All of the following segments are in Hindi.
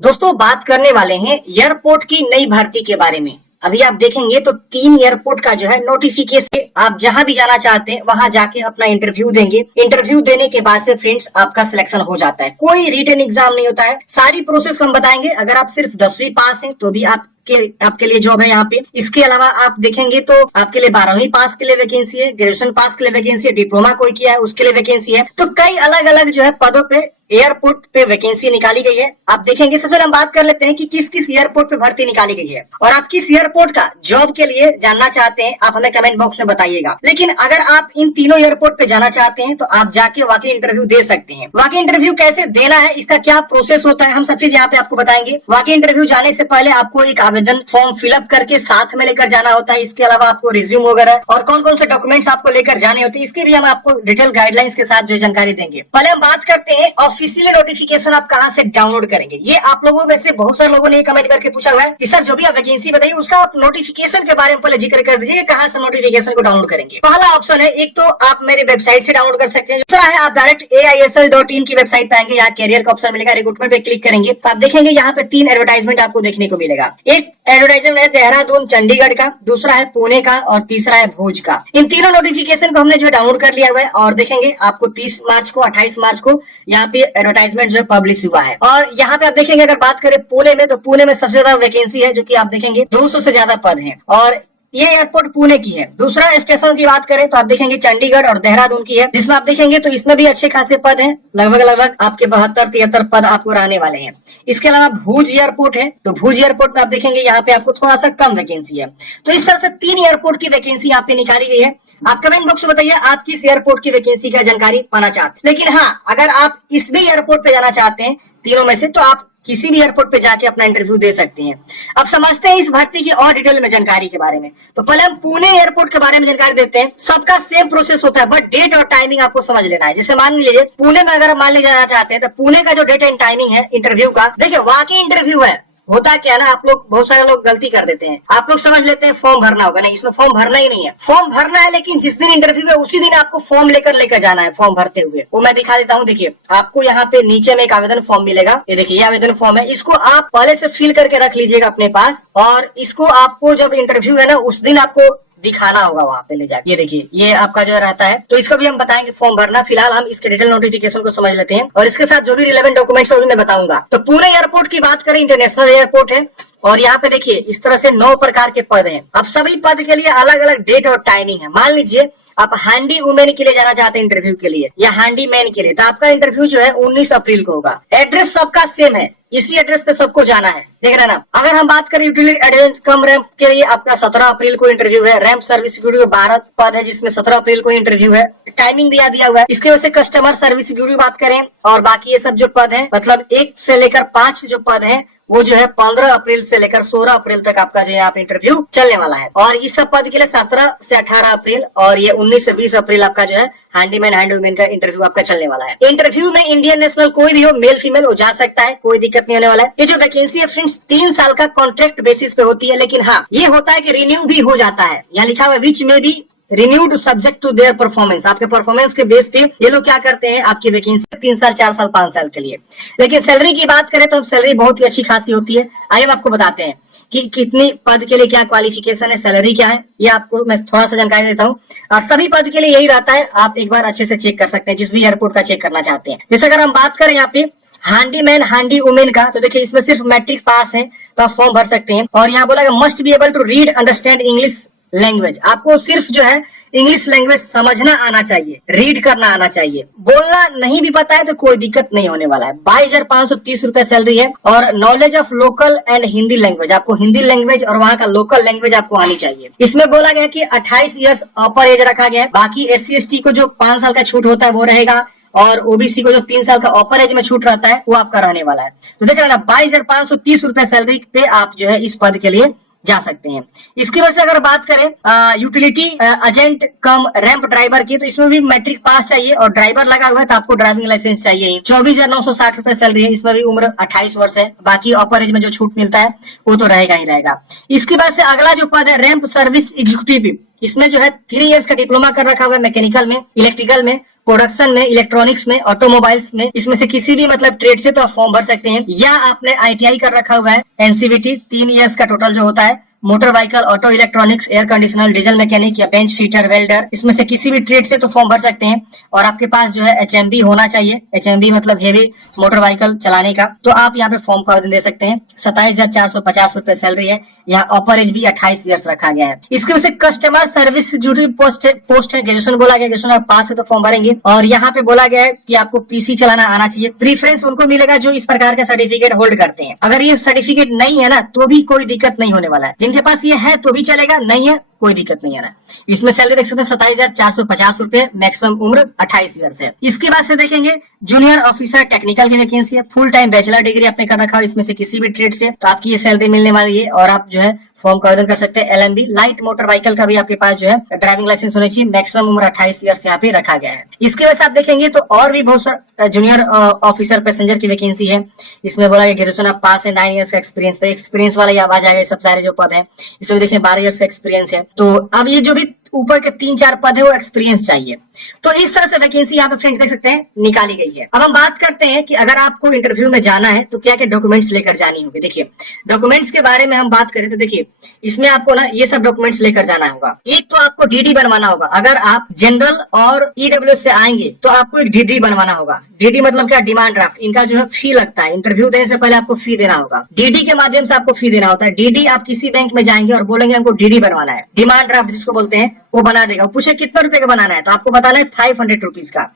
दोस्तों बात करने वाले हैं एयरपोर्ट की नई भर्ती के बारे में। अभी आप देखेंगे तो 3 एयरपोर्ट का जो है नोटिफिकेशन, आप जहां भी जाना चाहते हैं वहां जाके अपना इंटरव्यू देंगे। इंटरव्यू देने के बाद से फ्रेंड्स आपका सिलेक्शन हो जाता है, कोई रिटन एग्जाम नहीं होता है। सारी प्रोसेस को हम बताएंगे। अगर आप सिर्फ 10वीं पास हैं तो भी आपके लिए जॉब है यहाँ पे। इसके अलावा आप देखेंगे तो आपके लिए 12वीं पास के लिए वैकेंसी है, ग्रेजुएशन पास के लिए वैकेंसी है, डिप्लोमा कोई किया है उसके लिए वैकेंसी है। तो कई अलग अलग जो है पदों पे एयरपोर्ट पे वैकेंसी निकाली गई है। आप देखेंगे सबसे पहले हम बात कर लेते हैं कि किस किस एयरपोर्ट पे भर्ती निकाली गई है और आप किस एयरपोर्ट का जॉब के लिए जानना चाहते हैं आप हमें कमेंट बॉक्स में बताइएगा। लेकिन अगर आप इन तीनों एयरपोर्ट पे जाना चाहते हैं तो आप जाके वाकई इंटरव्यू दे सकते हैं। वाकई इंटरव्यू कैसे देना है, इसका क्या प्रोसेस होता है, हम सब चीज यहाँ पे आपको बताएंगे। वाकई इंटरव्यू जाने से पहले आपको एक आवेदन फॉर्म फिलअप करके साथ में लेकर जाना होता है। इसके अलावा आपको रिज्यूम वगैरह और कौन कौन से डॉक्यूमेंट्स आपको लेकर जाने होते हैं, इसके भी हम आपको डिटेल गाइडलाइंस के साथ जो जानकारी देंगे। पहले हम बात करते हैं ऑफिशियल नोटिफिकेशन आप कहां से डाउनलोड करेंगे। ये आप लोगों में से बहुत सारे लोगों ने कमेंट करके पूछा हुआ है कि सर जो भी आप वैकेंसी बताइए उसका आप नोटिफिकेशन के बारे में पहले जिक्र कर दीजिए, कहां से नोटिफिकेशन को डाउनलोड करेंगे। पहला ऑप्शन है, एक तो आप मेरे वेबसाइट से डाउनलोड कर सकते हैं। दूसरा है आप डायरेक्ट AISL.in की वेबसाइट पे आएंगे, यहाँ कैरियर का ऑप्शन मिलेगा, रिक्रूटमेंट पे क्लिक करेंगे तो आप देखेंगे यहाँ पे 3 एडवर्टाइजमेंट आपको देखने को मिलेगा। एक एडवर्टाइजमेंट है देहरादून चंडीगढ़ का, दूसरा है पुणे का और तीसरा है भुज का। इन तीनों नोटिफिकेशन को हमने जो डाउनलोड कर लिया हुआ है और देखेंगे आपको 30 मार्च को 28 मार्च को यहाँ पे एडवर्टाइजमेंट जो पब्लिश हुआ है। और यहाँ पे आप देखेंगे अगर बात करें पुणे में तो पुणे में सबसे ज्यादा वैकेंसी है, जो कि आप देखेंगे 200 से ज्यादा पद हैं और ये एयरपोर्ट पुणे की है। दूसरा स्टेशन की बात करें तो आप देखेंगे चंडीगढ़ और देहरादून की है, जिसमें आप देखेंगे तो इसमें भी अच्छे खासे पद हैं, लगभग आपके 72-73 पद आपको रहने वाले हैं। इसके अलावा भुज एयरपोर्ट है, तो भुज एयरपोर्ट में आप देखेंगे यहाँ पे आपको थोड़ा सा कम वैकेंसी है। तो इस तरह से 3 एयरपोर्ट की वैकेंसी यहाँ पे निकाली गई है। आप कमेंट बॉक्स में बताइए आप किस एयरपोर्ट की वैकेंसी का जानकारी पाना चाहते हैं। लेकिन हाँ, अगर आप इस भी एयरपोर्ट पे जाना चाहते हैं तीनों में से, तो आप किसी भी एयरपोर्ट पे जाके अपना इंटरव्यू दे सकते हैं। अब समझते हैं इस भर्ती की और डिटेल में जानकारी के बारे में। तो पहले हम पुणे एयरपोर्ट के बारे में जानकारी देते हैं। सबका सेम प्रोसेस होता है, बट डेट और टाइमिंग आपको समझ लेना है। जैसे मान लीजिए पुणे में अगर मान लीजिए जाना चाहते हैं तो पुणे का जो डेट एंड टाइमिंग है इंटरव्यू का, देखिए वाकई इंटरव्यू है। होता क्या ना, आप लोग बहुत सारे लोग गलती कर देते हैं, आप लोग समझ लेते हैं फॉर्म भरना होगा। नहीं, इसमें फॉर्म भरना ही नहीं है। फॉर्म भरना है लेकिन जिस दिन इंटरव्यू है उसी दिन आपको फॉर्म लेकर जाना है। फॉर्म भरते हुए वो मैं दिखा देता हूँ। देखिए आपको यहाँ पे नीचे में एक आवेदन फॉर्म मिलेगा, ये देखिए ये आवेदन फॉर्म है। इसको आप पहले से फिल करके रख लीजिएगा अपने पास और इसको आपको जब इंटरव्यू है ना उस दिन आपको दिखाना होगा वहां पे ले जाके। ये देखिए ये आपका जो रहता है, तो इसको भी हम बताएंगे फॉर्म भरना। फिलहाल हम इसके डिटेल नोटिफिकेशन को समझ लेते हैं और इसके साथ जो भी रिलेवेंट डॉक्यूमेंट्स है मैं बताऊंगा। तो पुणे एयरपोर्ट की बात करें, इंटरनेशनल एयरपोर्ट है और यहाँ पे देखिए इस तरह से 9 प्रकार के पद हैं। अब सभी पद के लिए अलग अलग डेट और टाइमिंग है। मान लीजिए आप हैंडी वुमेन के लिए जाना चाहते हैं इंटरव्यू के लिए या हैंडी मैन के लिए, तो आपका इंटरव्यू जो है 19 अप्रैल को होगा। एड्रेस सबका सेम है, इसी एड्रेस पे सबको जाना है, देख रहे हैं ना। अगर हम बात करें यूटिलिटी एडेंस कम रैंप के लिए, आपका 17 अप्रैल को इंटरव्यू है। रैंप सर्विस सिक्योरिटी 12 पद है जिसमें 17 अप्रैल को इंटरव्यू है। टाइमिंग भी दिया हुआ है। इसके वजह से कस्टमर सर्विस सिक्योरिटी बात करें और बाकी ये सब जो पद है, मतलब 1 से लेकर 5 जो पद है वो जो है 15 अप्रैल से लेकर 16 अप्रैल तक आपका जो है यहाँ पे इंटरव्यू चलने वाला है। और इस सब पद के लिए 17 से 18 अप्रैल और ये 19 से 20 अप्रैल आपका जो है हैंडीमैन हैंड वुमेन का इंटरव्यू आपका चलने वाला है। इंटरव्यू में इंडियन नेशनल कोई भी हो, मेल फीमेल हो जा सकता है, कोई दिक्कत नहीं होने वाला है। ये जो वैकेंसी है फ्रेंड्स 3 साल का कॉन्ट्रैक्ट बेसिस पे होती है, लेकिन हाँ ये होता है कि रिन्यू भी हो जाता है। यहाँ लिखा हुआ है विच में भी renewed subject to their performance. आपके परफॉर्मेंस के बेस पे ये लोग क्या करते हैं, आपकी वैकेंसी 3 साल 4 साल 5 साल के लिए। लेकिन सैलरी की बात करें तो सैलरी बहुत ही अच्छी खासी होती है। आइए हम आपको बताते हैं कि कितनी पद के लिए क्या क्वालिफिकेशन है, सैलरी क्या है, ये आपको मैं थोड़ा सा जानकारी देता हूँ। और सभी पद के लिए यही रहता है, आप एक बार अच्छे से चेक कर सकते हैं जिस भी एयरपोर्ट का चेक करना चाहते हैं। जैसे अगर हम बात करें यहाँ पे हैंडी मैन हैंडी वुमेन का, तो देखिए इसमें सिर्फ मैट्रिक पास है तो आप फॉर्म भर सकते हैं। और यहाँ बोला must be able to read understand English language. आपको सिर्फ जो है इंग्लिश लैंग्वेज समझना आना चाहिए, रीड करना आना चाहिए। बोलना नहीं भी पता है तो कोई दिक्कत नहीं होने वाला है। 22,530 रुपए सैलरी है और knowledge of local and Hindi language, आपको हिंदी लैंग्वेज और वहाँ का लोकल लैंग्वेज आपको आनी चाहिए। इसमें बोला गया कि 28 ईयर्स अपर एज रखा गया है। बाकी SC/ST को जो 5 साल का छूट होता है वो रहेगा और OBC को जो 3 साल का अपर एज में छूट रहता है वो आपका रहने वाला है। तो देख रहे हैं ना, 22,530 रुपए सैलरी पे आप जो है इस पद के लिए जा सकते हैं। इसकी वजह से अगर बात करें यूटिलिटी एजेंट कम रैंप ड्राइवर की, तो इसमें भी मैट्रिक पास चाहिए और ड्राइवर लगा हुआ है तो आपको ड्राइविंग लाइसेंस चाहिए। 24,960 रुपए सैलरी है, इसमें भी उम्र 28 वर्ष है। बाकी अपर एज में जो छूट मिलता है वो तो रहेगा ही रहेगा। इसके बाद से अगला जो पद है रैंप सर्विस एग्जीक्यूटिव, इसमें जो है 3 इयर्स का डिप्लोमा कर रखा हुआ है मैकेनिकल में, इलेक्ट्रिकल में, प्रोडक्शन में, इलेक्ट्रॉनिक्स में, ऑटोमोबाइल्स में, इसमें से किसी भी मतलब ट्रेड से तो आप फॉर्म भर सकते हैं, या आपने आईटीआई कर रखा हुआ है, एनसीवीटी 3 इयर्स का टोटल जो होता है, motor vehicle, auto electronics, air conditioner, diesel mechanic या बेंच फिटर, वेल्डर, इसमें से किसी भी ट्रेड से तो फॉर्म भर सकते हैं। और आपके पास जो है एचएमबी होना चाहिए, एचएमबी मतलब हेवी मोटर व्हीकल चलाने का, तो आप यहाँ पे फॉर्म का आवेदन दे सकते हैं। 27,450 रुपए सैलरी है। यहाँ अपर एज भी 28 ईयर्स रखा गया है। इसके वजह से कस्टमर सर्विस ड्यूटी पोस्ट है, ग्रेजुएशन बोला गया, ग्रेजुएशन आप पास है तो फॉर्म भरेंगे। और यहाँ पे बोला गया है कि आपको पीसी चलाना आना चाहिए। प्रीफरेंस उनको मिलेगा जो इस प्रकार का सर्टिफिकेट होल्ड करते हैं। अगर ये सर्टिफिकेट नहीं है ना तो भी कोई दिक्कत नहीं होने वाला है, जिनके पास ये है तो भी चलेगा, नहीं है कोई दिक्कत नहीं है ना। इसमें सैलरी देख सकते हैं 27,450 रुपए, मैक्सिमम उम्र 28 ईयर्स है। इसके बाद से देखेंगे जूनियर ऑफिसर टेक्निकल की वैकेंसी है। फुल टाइम बैचलर डिग्री आपने कर रखा है इसमें से किसी भी ट्रेड से तो आपकी ये सैलरी मिलने वाली है और आप जो है फॉर्म का आवेदन कर सकते हैं। एलएमबी लाइट मोटर व्हीकल का भी आपके पास जो है ड्राइविंग लाइसेंस होनी चाहिए। मैक्सिमम उम्र 28 ईयर्स यहाँ पे रखा गया है। इसके बाद आप देखेंगे तो और भी बहुत सारा जूनियर ऑफिसर पैसेंजर की वैकेंसी है। इसमें बोला गया ग्रेजुएशन आप पास है, 9 ईयर्स का एक्सपीरियंस, तो एक्सपीरियंस वाला ये आ जाएगा। सब सारे जो पद है इसमें देखिए 12 ईयर्स का एक्सपीरियंस है। तो अब ये जो भी ऊपर के 3-4 पद है वो एक्सपीरियंस चाहिए। तो इस तरह से वैकेंसी यहाँ पे फ्रेंड्स देख सकते हैं निकाली गई है। अब हम बात करते हैं कि अगर आपको इंटरव्यू में जाना है तो क्या क्या डॉक्यूमेंट्स लेकर जानी होगी। देखिए डॉक्यूमेंट्स के बारे में हम बात करें तो देखिए इसमें आपको ना ये सब डॉक्यूमेंट्स लेकर जाना होगा। एक तो आपको डीडी बनवाना होगा। अगर आप जनरल और ईडब्ल्यूएस से आएंगे तो आपको एक डीडी बनवाना होगा। डीडी मतलब क्या, डिमांड ड्राफ्ट। इनका जो है फी लगता है, इंटरव्यू देने से पहले आपको फी देना होगा। डीडी के माध्यम से आपको फी देना होता है। डीडी आप किसी बैंक में जाएंगे और बोलेंगे हमको डीडी बनवाना है, डिमांड ड्राफ्ट जिसको बोलते हैं, वो बना देगा। पूछे कितने रुपए का बनाना है तो आपको बताना है 500 रुपीज का।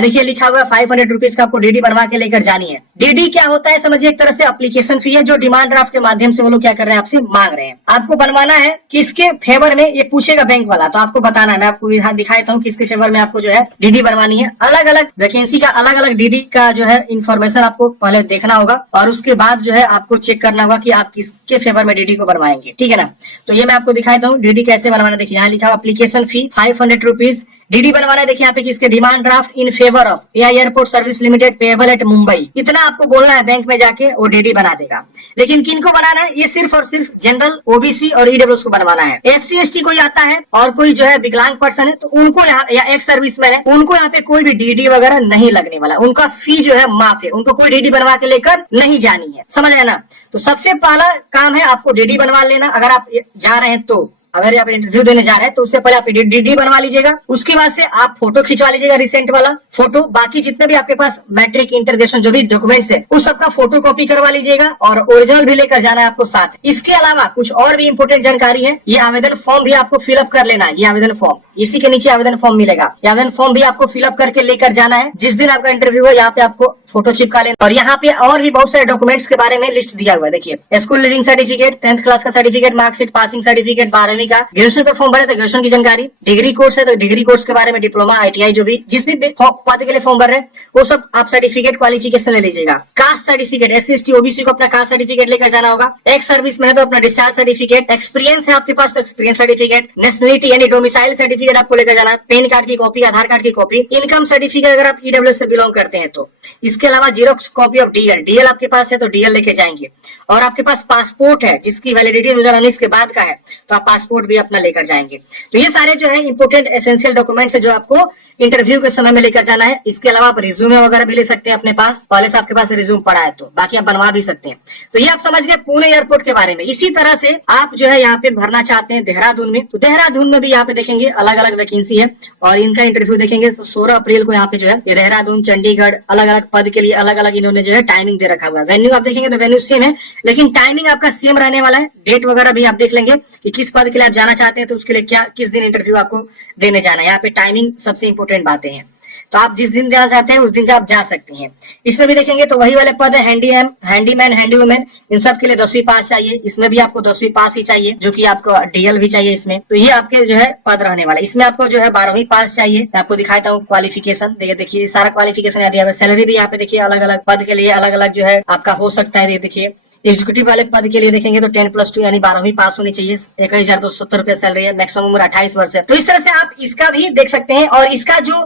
देखिए लिखा हुआ 500 रुपीज का आपको डीडी बनवा के लेकर जानी है। डीडी क्या होता है समझिए, एक तरह से एप्लीकेशन फी है जो डिमांड ड्राफ्ट के माध्यम से वो लोग क्या कर रहे हैं, आपसे मांग रहे हैं। आपको बनवाना है किसके फेवर में, ये पूछेगा बैंक वाला, तो आपको बताना है। मैं आपको यहाँ दिखाता हूँ किसके फेवर में आपको जो है डीडी बनवानी है। अलग अलग वैकेंसी का अलग अलग डीडी का जो है इन्फॉर्मेशन आपको पहले देखना होगा और उसके बाद जो है आपको चेक करना होगा कि आप किसके फेवर में डीडी को बनवाएंगे, ठीक है ना। तो ये मैं आपको दिखाता हूँ डीडी कैसे बनवाना। देखिए यहाँ लिखा हुआ एप्लीकेशन फी 500 रुपीज। डीडी बनवाना है देखिए यहाँ पे किसके, demand draft in favour of AI airport service limited payable eight Mumbai. इतना आपको बोलना है बैंक में जाके, वो डीडी बना देगा। लेकिन किनको बनाना है, ये सिर्फ और सिर्फ जनरल, ओबीसी और ईडब्ल्यूएस को बनवाना है। एससी एसटी कोई आता है और कोई जो है विकलांग पर्सन है तो उनको यहाँ, या एक्स सर्विसमैन है, उनको यहाँ पे कोई भी डीडी वगैरह नहीं लगने वाला। उनका फी जो है माफ है, उनको कोई डीडी बनवा के लेकर नहीं जानी है, समझ रहे ना। तो सबसे पहला काम है आपको डीडी बनवा लेना। अगर आप जा रहे हैं तो, अगर आप इंटरव्यू देने जा रहे हैं तो उससे पहले आप डीडी बनवा लीजिएगा। उसके बाद से आप फोटो खिंचवा लीजिएगा, रिसेंट वाला फोटो। बाकी जितने भी आपके पास मैट्रिक, इंटर, ग्रेजुएशन जो भी डॉक्यूमेंट्स है उस सबका फोटो कॉपी करवा लीजिएगा और ओरिजिनल भी लेकर जाना है आपको साथ। इसके अलावा कुछ और भी इंपोर्टेंट जानकारी है, ये आवेदन फॉर्म भी आपको फिलअप कर लेना है। ये आवेदन फॉर्म, इसी के नीचे आवेदन फॉर्म मिलेगा। ये आवेदन फॉर्म भी आपको फिलअप करके लेकर जाना है। जिस दिन आपका इंटरव्यू है यहाँ पे आपको फोटो चिपका लेना। और यहाँ पे और भी बहुत सारे डॉक्यूमेंट्स के बारे में लिस्ट दिया हुआ है। देखिए school leaving certificate, 10th class का सर्टिफिकेट, मार्कशीट, पासिंग सर्टिफिकेट 12वीं का, ग्रेजुएशन पे फॉर्म भरे तो ग्रेजुएशन की जानकारी, डिग्री कोर्स है तो डिग्री कोर्स के बारे में, डिप्लोमा, आईटीआई, जो भी जिस भी पद के लिए फॉर्म भर रहे हैं वो सब आप सर्टिफिकेट क्वालिफिकेशन ले लीजिएगा। Caste certificate, SC ST OBC को अपना कास्ट सर्टिफिकेट लेकर जाना होगा। एक्स सर्विस में है तो अपना डिस्चार्ज सर्टिफिकेट, एक्सपीरियंस है आपके पास तो एक्सपीरियंस सर्टिफिकेट, नेशनलिटी यानी डोमिसाइल सर्टिफिकेट आपको लेकर जाना है, पैन कार्ड की कॉपी, आधार कार्ड की कॉपी, इनकम सर्टिफिकेट अगर आप ईडब्ल्यूएस से बिलोंग करते हैं तो। इसके अलावा जीरोक्स कॉपी ऑफ डीएल आपके पास है तो डीएल लेके जाएंगे। और आपके पास पासपोर्ट है जिसकी वैलिडिटी 2019 के बाद का है तो आप पासपोर्ट भी अपना लेकर जाएंगे। तो ये सारे जो है इंपोर्टेंट एसेंशियल डॉक्यूमेंट्स है जो आपको इंटरव्यू के समय में लेकर जाना है। इसके अलावा आप रिज्यूमे वगैरह भी ले सकते हैं अपने पास, पहले से आपके पास रिज्यूम पड़ा है तो, बाकी आप बनवा भी सकते हैं। तो ये आप समझ गए पुणे एयरपोर्ट के बारे में। इसी तरह से आप जो है यहाँ पे भरना चाहते हैं देहरादून में, तो देहरादून में भी यहाँ पे देखेंगे अलग अलग वैकेंसी है और इनका इंटरव्यू देखेंगे तो 16 अप्रैल को यहाँ पे जो है ये देहरादून, चंडीगढ़, अलग अलग पद के लिए अलग अलग इन्होंने जो है टाइमिंग दे रखा हुआ है। वेन्यू आप देखेंगे तो वेन्यू सेम है लेकिन टाइमिंग आपका सेम रहने वाला है। डेट वगैरह भी आप देख लेंगे कि किस पद के लिए आप जाना चाहते हैं तो उसके लिए क्या, किस दिन इंटरव्यू आपको देने जाना है। यहाँ पे टाइमिंग सबसे इंपोर्टेंट बातें हैं। तो आप जिस दिन जाना चाहते हैं उस दिन आप जा सकते हैं। इसमें भी देखेंगे तो वही वाले पद है, हैंडीमैन, हैंडीवुमैन, इन सब के लिए 10वीं पास चाहिए। इसमें भी आपको 10वीं पास ही चाहिए जो कि आपको डीएल भी चाहिए इसमें। तो ये आपके जो है पद रहने वाला। इसमें आपको जो है 12वीं पास चाहिए। मैं आपको दिखाता हूँ क्वालिफिकेशन। देखिए सारा क्वालिफिकेशन यहाँ दिया है। सैलरी भी यहाँ पे देखिए अलग अलग पद के लिए अलग अलग जो है आपका हो सकता है। देखिए एग्जीक्यूटिव वाले पद के लिए देखेंगे तो 10+2 यानी 12वीं पास होनी चाहिए। 21,270 रुपए सैलरी है, मैक्सिमम उम्र 28 वर्ष है। तो इस तरह से आप इसका भी देख सकते हैं और इसका जो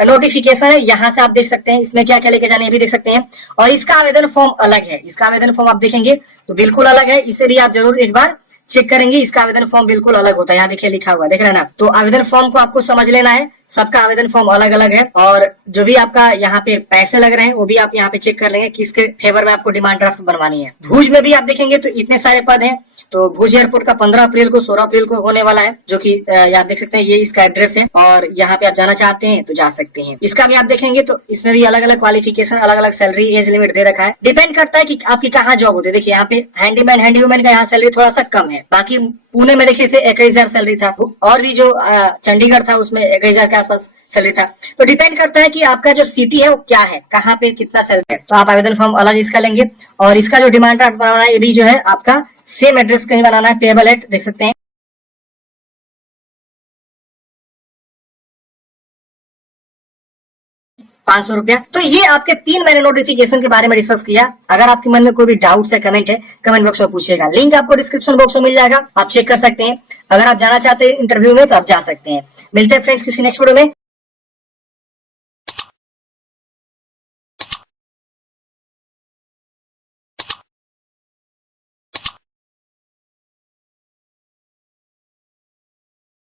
नोटिफिकेशन है यहाँ से आप देख सकते हैं इसमें क्या क्या लेके जाने ये भी देख सकते हैं। और इसका आवेदन फॉर्म अलग है। इसका आवेदन फॉर्म आप देखेंगे तो बिल्कुल अलग है, इसे भी आप जरूर एक बार चेक करेंगे, इसका आवेदन फॉर्म बिल्कुल अलग होता है। यहाँ देखिए लिखा हुआ देख रहे हैं ना। तो आवेदन फॉर्म को आपको समझ लेना है, सबका आवेदन फॉर्म अलग अलग है और जो भी आपका यहाँ पे पैसे लग रहे हैं वो भी आप यहाँ पे चेक कर लेंगे किसके फेवर में आपको डिमांड ड्राफ्ट बनवानी है। भुज में भी आप देखेंगे तो इतने सारे पद हैं। तो भुज एयरपोर्ट का 15 अप्रैल को 16 अप्रैल को होने वाला है, जो कि आप देख सकते हैं ये इसका एड्रेस है और यहाँ पे आप जाना चाहते हैं तो जा सकते हैं। इसका भी आप देखेंगे तो इसमें भी अलग अलग क्वालिफिकेशन, अलग अलग सैलरी, एज लिमिट दे रखा है। डिपेंड करता है कि आपकी कहाँ जॉब होती है। देखिए यहाँ पे हैंडीमैन, हैंडीवुमैन का यहाँ सैलरी थोड़ा सा कम है। बाकी पुणे में देखिए थे 21,000 सैलरी था और भी जो चंडीगढ़ था उसमें 21,000 के आसपास सैलरी था। तो डिपेंड करता है कि आपका जो सिटी है वो क्या है, कहाँ पे कितना सैलरी है। तो आप आवेदन फॉर्म अलग इसका लेंगे और इसका जो डिमांड ड्राफ्ट बनाना है ये भी जो है आपका सेम एड्रेस कहीं बनाना है। पेबल एट देख सकते हैं 500 रुपया। तो ये आपके 3 मैंने नोटिफिकेशन के बारे में डिस्कस किया। अगर आपके मन में कोई भी डाउट है, कमेंट है, कमेंट बॉक्स में पूछिएगा। लिंक आपको डिस्क्रिप्शन बॉक्स में मिल जाएगा, आप चेक कर सकते हैं। अगर आप जाना चाहते हैं इंटरव्यू में तो आप जा सकते हैं। मिलते हैं फ्रेंड्स किसी नेक्स्ट वीडियो में।